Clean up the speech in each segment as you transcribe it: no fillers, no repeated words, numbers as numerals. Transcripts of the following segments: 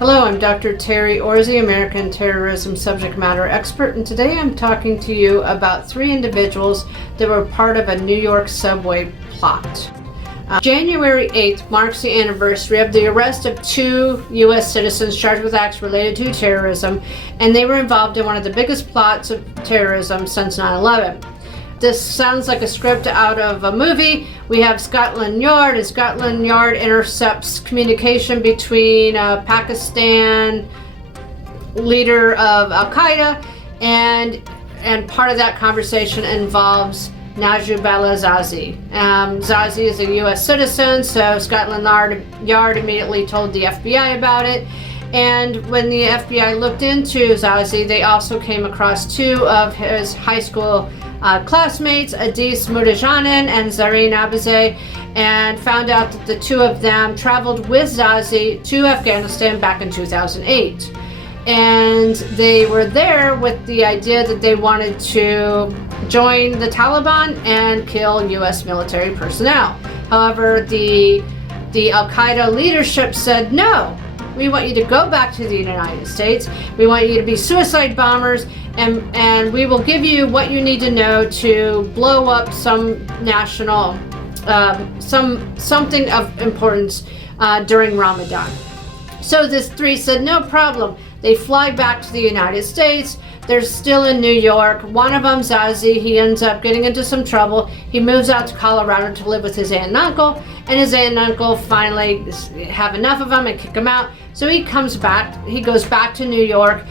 Hello, I'm Dr. Terry Orsi, American terrorism subject matter expert, and today I'm talking to you about 3 individuals that were part of a New York subway plot. January 8th marks the anniversary of the arrest of 2 U.S. citizens charged with acts related to terrorism, and they were involved in one of the biggest plots of terrorism since 9/11. This sounds like a script out of a movie. We have Scotland Yard, and Scotland Yard intercepts communication between a Pakistan leader of Al-Qaeda, and part of that conversation involves Najibullah Zazi. Zazi is a U.S. citizen, so Scotland Yard immediately told the FBI about it. And when the FBI looked into Zazi, they also came across 2 of his high school classmates, Adis Mutajanin and Zareen Abizeh, and found out that the 2 of them traveled with Zazi to Afghanistan back in 2008. And they were there with the idea that they wanted to join the Taliban and kill U.S. military personnel. However, the Al-Qaeda leadership said, no, we want you to go back to the United States. We want you to be suicide bombers, and we will give you what you need to know to blow up some national, something of importance during Ramadan. So this 3 said, no problem. They fly back to the United States. They're still in New York. One of them, Zazi, he ends up getting into some trouble. He moves out to Colorado to live with his aunt and uncle, and his aunt and uncle finally have enough of him and kick him out. So he comes back. He goes back to New York.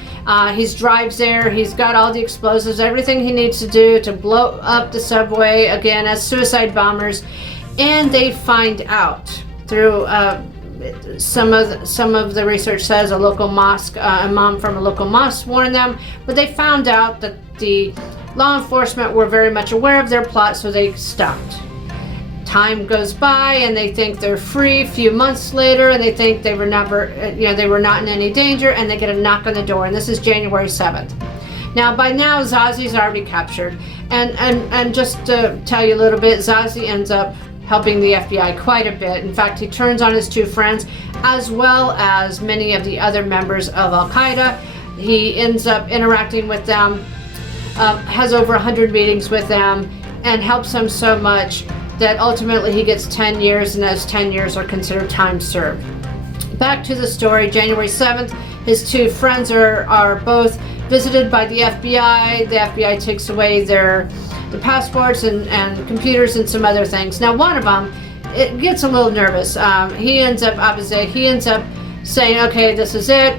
He drives there. He's got all the explosives, everything he needs to do to blow up the subway again as suicide bombers. And they find out through some of the research says a local mosque, imam from a local mosque warned them, but they found out that the law enforcement were very much aware of their plot, so they stopped. Time goes by and they think they're free. A few months later, and they think they were never, they were not in any danger, and they get a knock on the door, and this is January 7th. Now, by now, Zazi's already captured, and just to tell you a little bit, Zazi ends up helping the FBI quite a bit. In fact, he turns on his 2 friends, as well as many of the other members of Al-Qaeda. He ends up interacting with them, has over 100 meetings with them, and helps them so much that ultimately he gets 10 years, and those 10 years are considered time served. Back to the story, January 7th, his 2 friends are both visited by the FBI. The FBI takes away the passports and computers and some other things. Now, one of them, it gets a little nervous. He ends up saying, okay, this is it.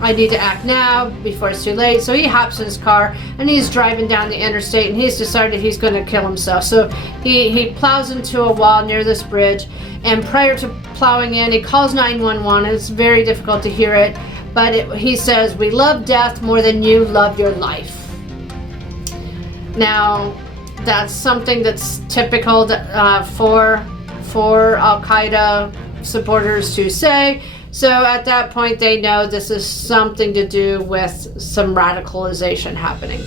I need to act now before it's too late. So he hops in his car and he's driving down the interstate, and he's decided he's going to kill himself. So he plows into a wall near this bridge, and prior to plowing in, he calls 911. It's very difficult to hear it, but he says, we love death more than you love your life. Now, that's something that's typical for Al-Qaeda supporters to say. So at that point, they know this is something to do with some radicalization happening.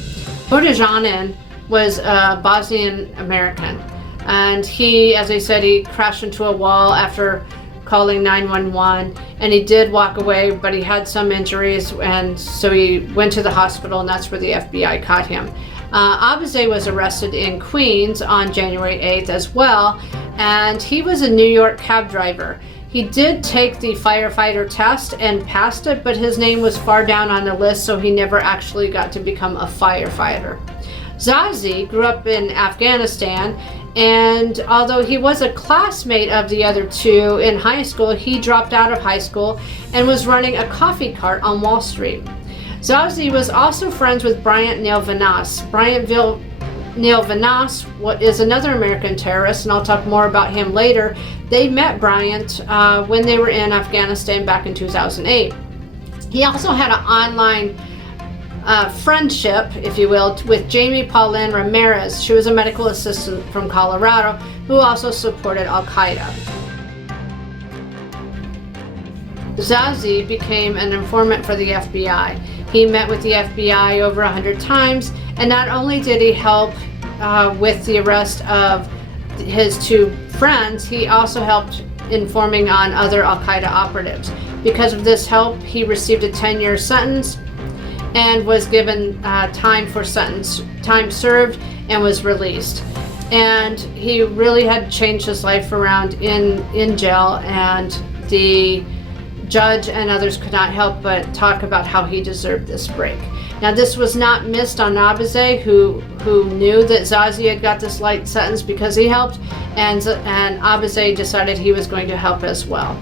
Mutajanin was a Bosnian American, and he, as I said, he crashed into a wall after calling 911, and he did walk away, but he had some injuries, and so he went to the hospital, and that's where the FBI caught him. Abizeh was arrested in Queens on January 8th as well, and he was a New York cab driver. He did take the firefighter test and passed it, but his name was far down on the list, so he never actually got to become a firefighter. Zazi grew up in Afghanistan, and although he was a classmate of the other 2 in high school, he dropped out of high school and was running a coffee cart on Wall Street. Zazi was also friends with Bryant Neil Vanas. Bryant Neil Vanas is another American terrorist, and I'll talk more about him later. They met Bryant when they were in Afghanistan back in 2008. He also had an online friendship, if you will, with Jamie Pauline Ramirez. She was a medical assistant from Colorado who also supported Al-Qaeda. Zazi became an informant for the FBI. He met with the FBI over 100 times, and not only did he help with the arrest of his 2 friends, he also helped informing on other Al-Qaeda operatives. Because of this help, he received a 10-year sentence and was given time served and was released. And he really had changed his life around in jail, and the judge and others could not help but talk about how he deserved this break. Now, this was not missed on Abaze, who knew that Zazie had got this light sentence because he helped, and Abaze decided he was going to help as well.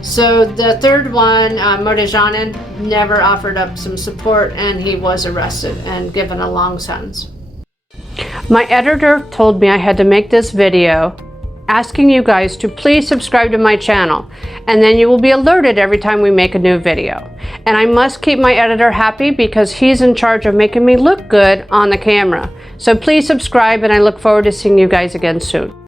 So the third one, Modejanen, never offered up some support, and he was arrested and given a long sentence. My editor told me I had to make this video asking you guys to please subscribe to my channel, and then you will be alerted every time we make a new video. And I must keep my editor happy because he's in charge of making me look good on the camera. So please subscribe, and I look forward to seeing you guys again soon.